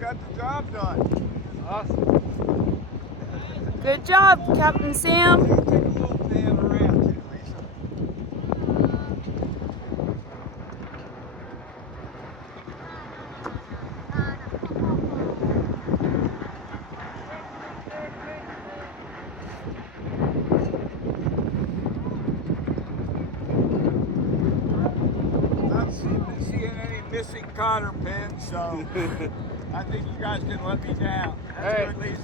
got the job done. Awesome. Good job, Captain Sam. Take a little pan around too, Lisa. Not seeing any missing cotter pins, so I think you guys can let me down. That's All right. good, Lisa.